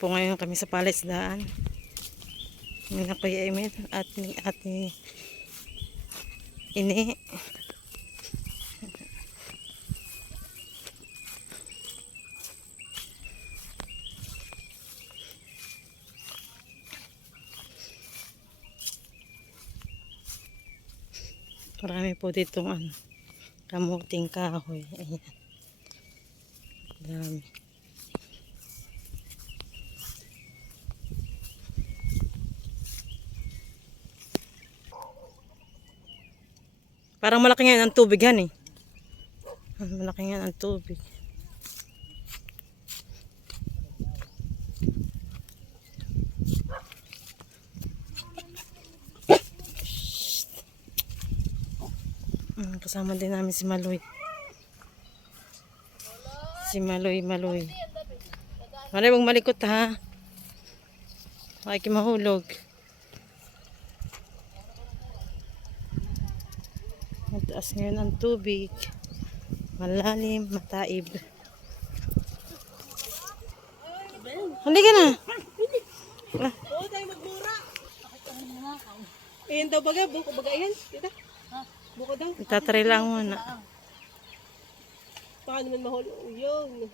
po ngayon kami sa palisdaan. May na Kuya Emil at ni Ate Ini. Marami po dito ano, kamuting kahoy. Ayan. Dami. Parang malaki nga ang tubig yan eh. Malaki nga ang tubig. Mm, Kasama din namin si Maloy. Si Maloy, Maloy. Maloy, huwag malikot ha. Makiki mahulog. Mataas ngayon ang tubig. Malalim, mataib. Halika na. Oo, tayo magmura. Ayan daw baga, buko baga yan. Kita. Buko daw. Itatry lang muna. Baka naman mahulog. Yun.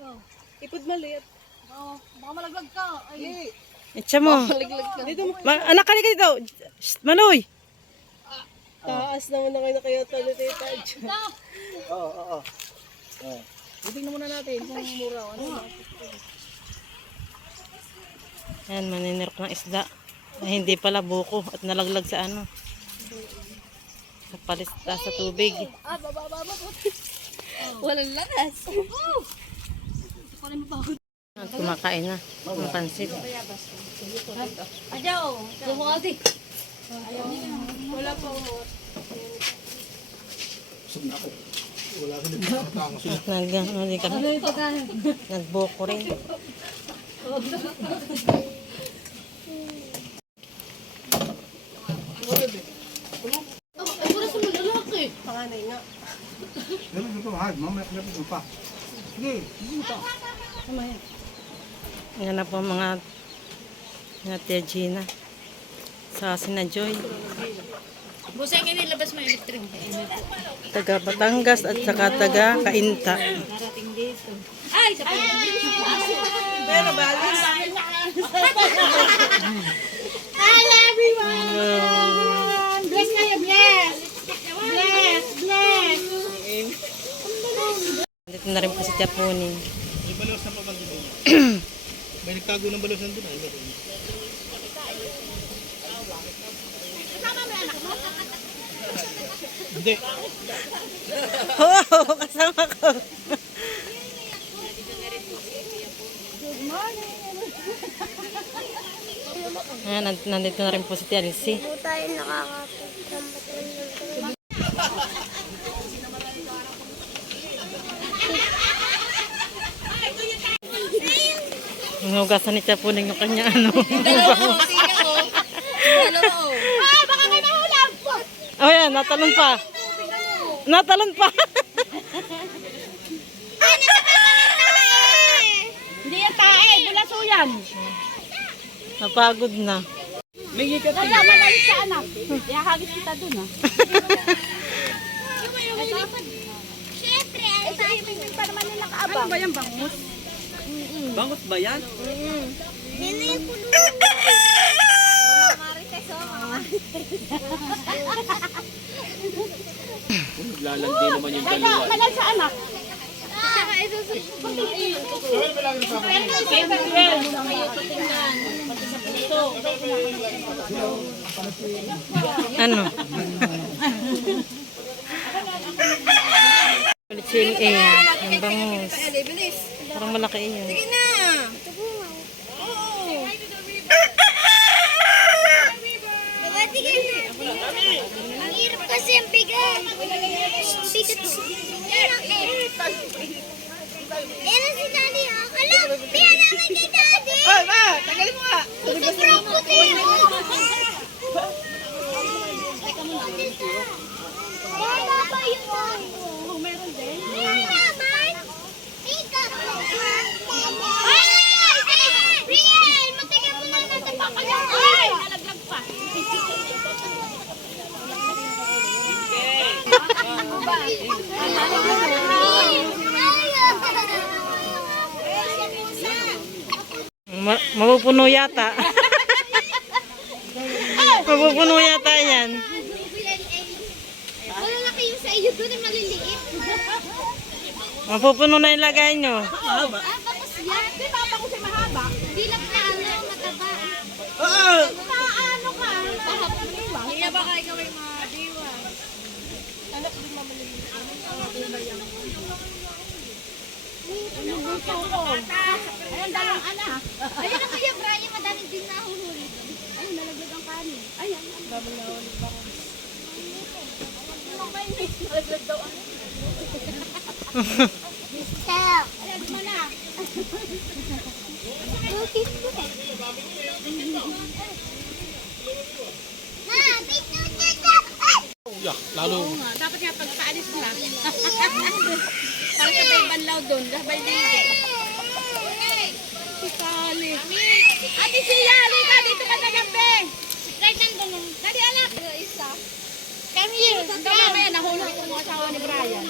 Ipod maliit. Oo, baka malaglag ka. Ay, Itcha mo. Ka. Dito anak, halika dito. Shh, Maloy. Taas naman na kayo na kayo talo tita. Oo, oo, oo. titignan muna natin kung mura o ano. Yan, maninirok ng isda. Ay, hindi pala buko at nalaglag sa ano. Sa palista sa tubig. Ah, baba, baba, baba. Walang lakas. Kumakain na. Ang pansit. Adyaw, bumukati. Wala pa mo. At nag, ano, di ka, Ano yung pagkain? nagbuko rin. Ay, wala sa mga lalaki. Panganay nga. Meron dito, ha? Mamaya, meron pa. Sige, Yan na po mga Tia Gina. Sa sina Joy. Busay nga nilabas mo electric. Taga Batangas at saka taga Kainta. Ay, sa Pero balis. Hi, everyone! Bless kayo, bless! Bless, bless! Dito na rin po si Tia Puning. May balos na pa dito? May nagtago ng balos nandun. Ay, Hindi. Oo, kasama ko. Ayan, nand- nandito na rin po si Tia Lizzie. Hinugasan ni Tia Puning yung kanya ano. Dalawa. Dalawa. Ay, baka kayo mahulog po! Oh yan, natalon pa. Natalon pa. Hindi yan tae, bulaso yan. Napagod na. Wala, malalit sa anak. Ihahagis kita dun ah. Siyempre, ay tayo may pa naman nila kaabang. Ano ba yan, bangus? Bangot ba yan? Yan yung pulo. Mga marites, oh, mga marites. Naglalandi naman yung Kaya, malal sa anak. Ano? Litsil eh. Ang bangus. Parang malaki yun. Ang hirap kasi ang bigat. Bigat. Ang si Daddy ha. Ala, pinalaman kay Daddy. Ay, ba? Tagalin mo nga. Ito crocodile. Wala ba yun? Meron din. Meron naman. Ika. Ay! Rian! Ma- mapupuno yata. mapupuno yata yan. Wala na kayo sa iyo doon, maliliit. Mapupuno na yung lagay nyo. Ah, tapos yan. Di ba ako sa mahaba? Lang na ano, mataba. Ah! Paano ka? Mahaba. Kaya baka ikaw ay madiwa. Ayun, dalawang anak. Ayun ang kaya Brian, madami din nahuhuli. Ayun, nalaglag ang kanin. Ayun. Dami nahuli pa ko. Nalaglag daw ano. Mo na. Bakit mo eh? Ma, picture ka Yeah, lalo. Oo nga, dapat nga pagpaalis na. Para sabay banlaw doon, sabay ligo. Si Kali. Ate Sia, halika dito ka na gabi. Kahit ang ganun. Dali anak. Isa. Come here. Ito mamaya, nahulog ko ng asawa ni Brian.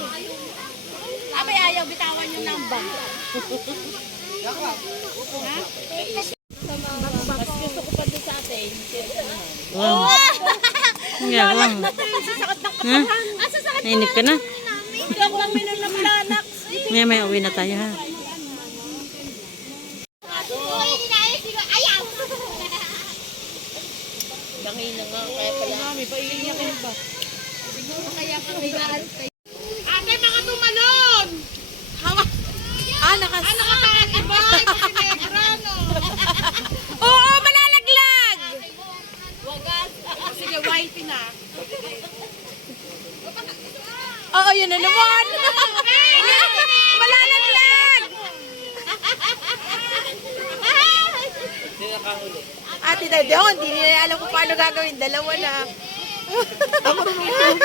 Abay, ayaw bitawan yung number. ha? Mas gusto ko pa doon sa atin. Wow. Ang gagawin mo. Ha? Ah, sasakit Nainip ka na? Maya may uwi na tayo ha. Uy, dinayos ko. Ayaw! Mami, paiiyakin ba? Siguro kaya ka kailangan kayo. Ate, mga tumalon! Hawa! Ah, nakas... Ah, nakatakas ba? Kasi negra, no? Oo, malalaglag! Wagas. Sige, white na. Oo, yun na naman! malalaglag! Ate Dede, oh, hindi nila alam kung paano gagawin. Dalawa na. Ano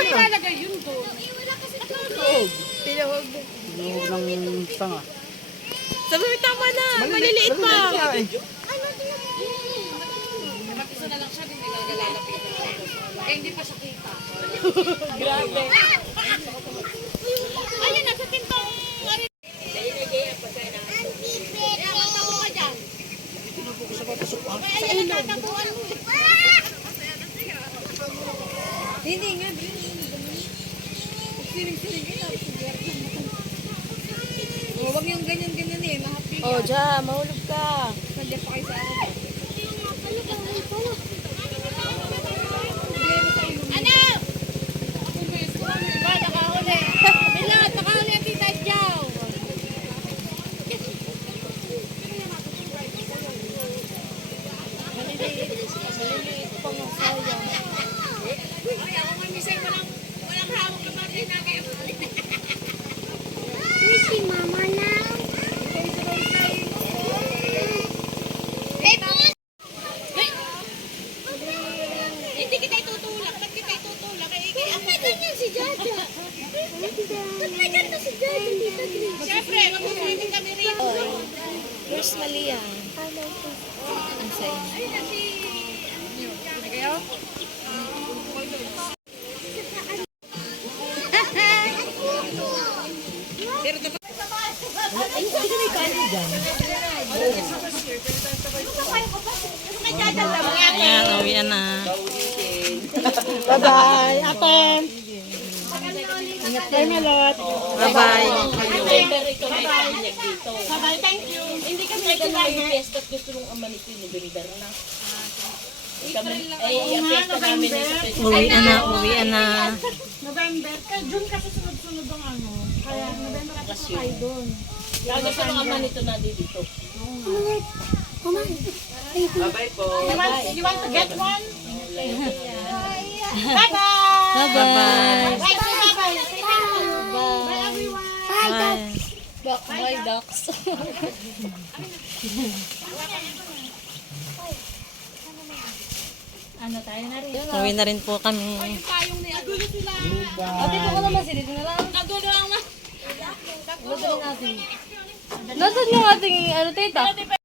nilalagay yun doon? Tinuhog. Tinuhog ng tanga. Sabi mo, tama na. Maliliit pa. Eh, hindi pa siya kita. Grabe. Ayun, nasa tintong... ano. Kaya magtako ka dyan. Ay, ayun, tatakuan mo. Hindi nga, Siling-siling ito. Oh, wag yung ganyan-ganyan eh. Ka. Oh, dyan. Mahulog ka. Sali pa kayo sa. Ano? Ba, nakahuli. Bilot, nakahuli ang tita Jow. Ay, ako nga minsan walang, walang hawak na bagay na kayo. Si mama now. Hey, boss! Hindi kita itutulak. Ba't kita itutulak? Eh, Bakit may ganyan si Jaja? Ba't may ganito si Jaja? Tita Grace? Siyempre, mag-swimming kami rito. Where's Malia? Ayun na si... Ano kayo? Ayan, Bye-bye. Ate. Bye, Melot. Bye-bye. Bye-bye. Thank you. Hindi kami nagkakain. Fiesta at gusto mong amanito ni Bendar na. Kami, ay, ang fiesta namin ay sa Fiesta. Uwi na, uwi na. November. June kasi sunod-sunod ang ano. Kaya November kasi tayo doon. Kaya gusto mong amanito na dito. You want, you want to get one? Bye-bye. Bye-bye. Bye, bye-bye. Bye, everyone. Bye. Bye, ducks. ano tayo na rin? Uwi na rin po kami. Payong na yan. Nagulo sila. Ate, ko naman sila. Dito na lang. Nagulo ang ma... Nasaan yung ating, ano, tita?